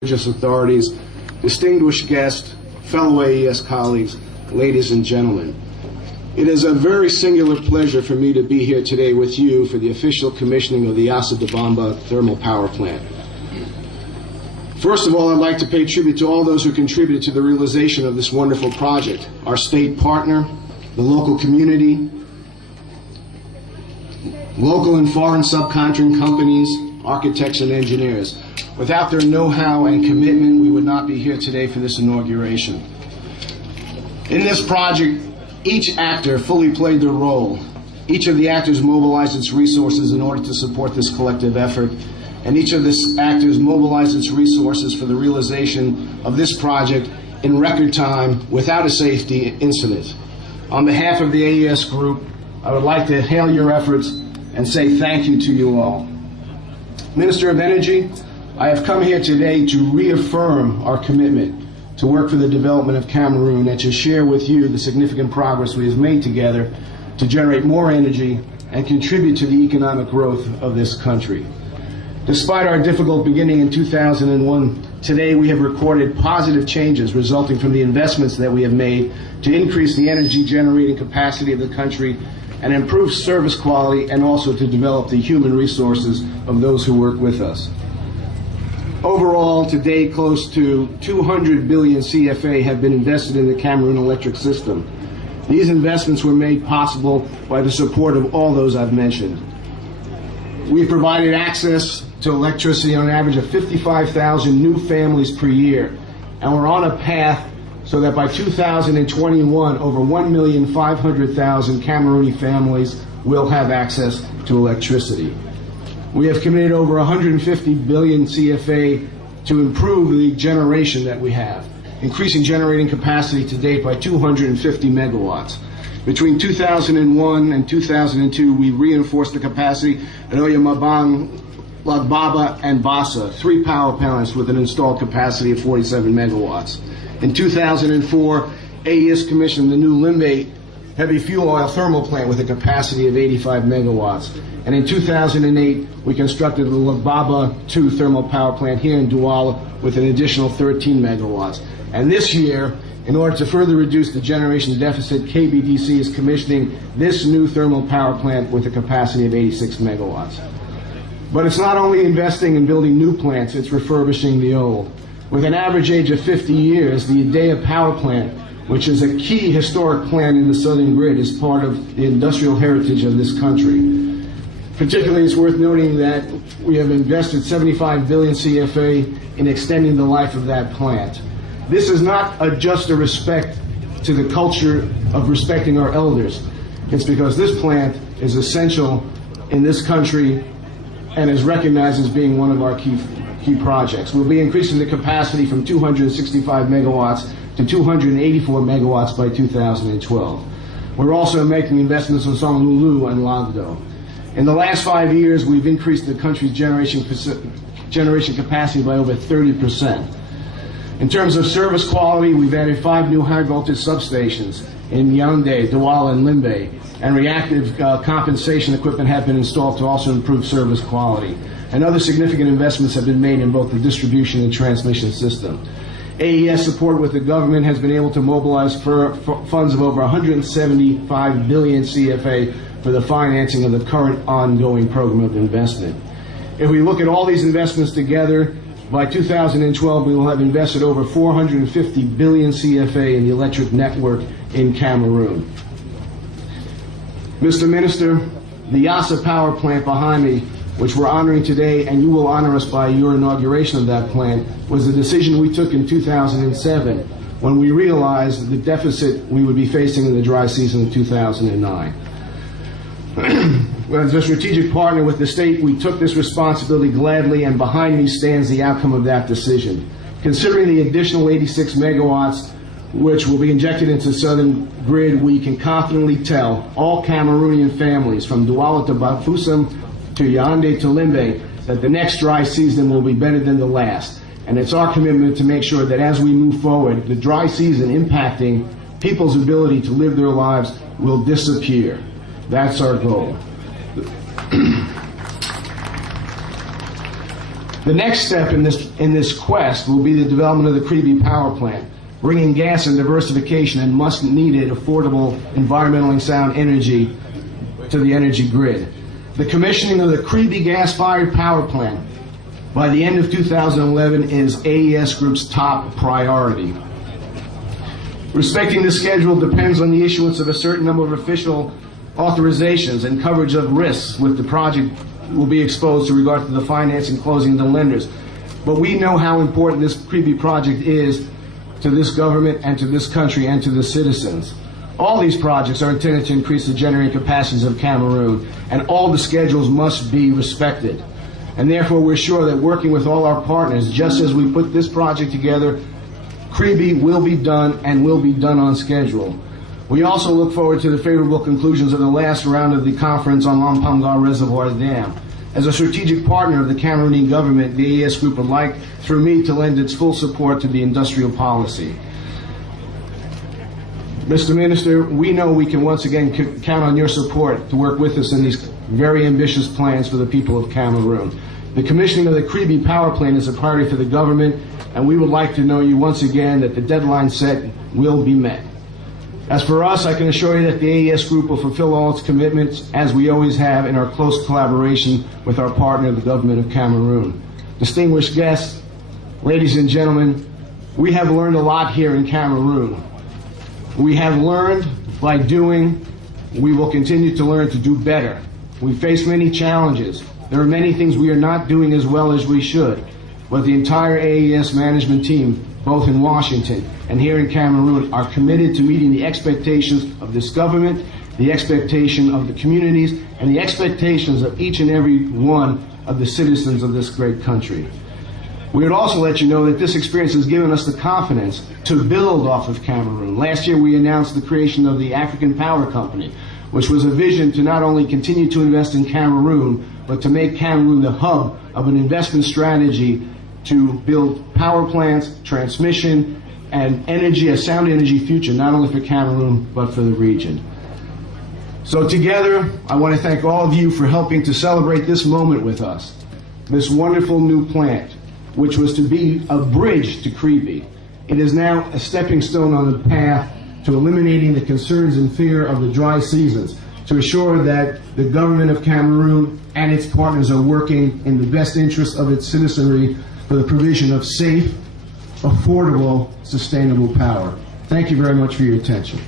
religious authorities, distinguished guests, fellow AES colleagues, ladies and gentlemen. It is a very singular pleasure for me to be here today with you for the official commissioning of the Yassa-Dibamba thermal power plant. First of all, I'd like to pay tribute to all those who contributed to the realization of this wonderful project. Our state partner, the local community, local and foreign subcontracting companies, architects and engineers. Without their know-how and commitment, we would not be here today for this inauguration. In this project, each actor fully played their role. Each of the actors mobilized its resources in order to support this collective effort, and each of the actors mobilized its resources for the realization of this project in record time without a safety incident. On behalf of the AES group, I would like to hail your efforts and say thank you to you all. Minister of Energy, I have come here today to reaffirm our commitment to work for the development of Cameroon and to share with you the significant progress we have made together to generate more energy and contribute to the economic growth of this country. Despite our difficult beginning in 2001, today we have recorded positive changes resulting from the investments that we have made to increase the energy generating capacity of the country and improve service quality, and also to develop the human resources of those who work with us. Overall, today, close to 200 billion CFA have been invested in the Cameroon electric system. These investments were made possible by the support of all those I've mentioned. We've provided access to electricity on an average of 55,000 new families per year, and we're on a path so that by 2021, over 1,500,000 Camerooni families will have access to electricity. We have committed over 150 billion CFA to improve the generation that we have, increasing generating capacity to date by 250 megawatts. Between 2001 and 2002, we reinforced the capacity at Oyamabang, Lagbaba, and Bassa, 3 power plants with an installed capacity of 47 megawatts. In 2004, AES commissioned the new Mise heavy fuel oil thermal plant with a capacity of 85 megawatts. And in 2008, we constructed the Lagbaba 2 thermal power plant here in Douala with an additional 13 megawatts. And this year, in order to further reduce the generation deficit, KBDC is commissioning this new thermal power plant with a capacity of 86 megawatts. But it's not only investing in building new plants, it's refurbishing the old. With an average age of 50 years, the Idea power plant, which is a key historic plant in the southern grid, is part of the industrial heritage of this country. Particularly, it's worth noting that we have invested 75 billion CFA in extending the life of that plant. This is not just a respect to the culture of respecting our elders. It's because this plant is essential in this country and is recognized as being one of our key projects. We'll be increasing the capacity from 265 megawatts to 284 megawatts by 2012. We're also making investments in Songlulu and Lagdo. In the last 5 years, we've increased the country's generation capacity by over 30%. In terms of service quality, we've added 5 new high-voltage substations in Yaoundé, Douala, and Limbe, and reactive compensation equipment have been installed to also improve service quality. And other significant investments have been made in both the distribution and transmission system. AES support with the government has been able to mobilize funds of over 175 billion CFA for the financing of the current ongoing program of investment. If we look at all these investments together, by 2012 we will have invested over 450 billion CFA in the electric network in Cameroon. Mr. Minister, the Yassa power plant behind me, which we're honoring today, and you will honor us by your inauguration of that plant, was a decision we took in 2007 when we realized the deficit we would be facing in the dry season of 2009. As a strategic partner with the state, we took this responsibility gladly, and behind me stands the outcome of that decision. Considering the additional 86 megawatts which will be injected into the southern grid, we can confidently tell all Cameroonian families from Douala to Bafoussam to Yaoundé to Limbe that the next dry season will be better than the last. And it's our commitment to make sure that as we move forward, the dry season impacting people's ability to live their lives will disappear. That's our goal. The next step in this quest will be the development of the Kribi power plant, bringing gas and diversification and much-needed, affordable, environmentally sound energy to the energy grid. The commissioning of the Kribi gas-fired power plant by the end of 2011 is AES Group's top priority. Respecting the schedule depends on the issuance of a certain number of official authorizations and coverage of risks with the project will be exposed to regard to the financing, closing, and the lenders. But we know how important this Kribi project is to this government and to this country and to the citizens. All these projects are intended to increase the generating capacities of Cameroon, and all the schedules must be respected. And therefore, we're sure that working with all our partners, just as we put this project together, Kribi will be done and will be done on schedule. We also look forward to the favorable conclusions of the last round of the conference on Lampamgar Reservoir Dam. As a strategic partner of the Cameroonian government, the AES Group would like, through me, to lend its full support to the industrial policy. Mr. Minister, we know we can once again count on your support to work with us in these very ambitious plans for the people of Cameroon. The commissioning of the Kribi power plant is a priority for the government, and we would like to know you once again that the deadline set will be met. As for us, I can assure you that the AES Group will fulfill all its commitments, as we always have, in our close collaboration with our partner, the government of Cameroon. Distinguished guests, ladies and gentlemen, we have learned a lot here in Cameroon. We have learned by doing. We will continue to learn to do better. We face many challenges. There are many things we are not doing as well as we should. But the entire AES management team, both in Washington and here in Cameroon, are committed to meeting the expectations of this government, the expectation of the communities, and the expectations of each and every one of the citizens of this great country. We would also let you know that this experience has given us the confidence to build off of Cameroon. Last year we announced the creation of the African Power Company, which was a vision to not only continue to invest in Cameroon, but to make Cameroon the hub of an investment strategy to build power plants, transmission, and energy, a sound energy future, not only for Cameroon, but for the region. So together, I want to thank all of you for helping to celebrate this moment with us, this wonderful new plant, which was to be a bridge to Kribi. It is now a stepping stone on the path to eliminating the concerns and fear of the dry seasons, to assure that the government of Cameroon and its partners are working in the best interest of its citizenry for the provision of safe, affordable, sustainable power. Thank you very much for your attention.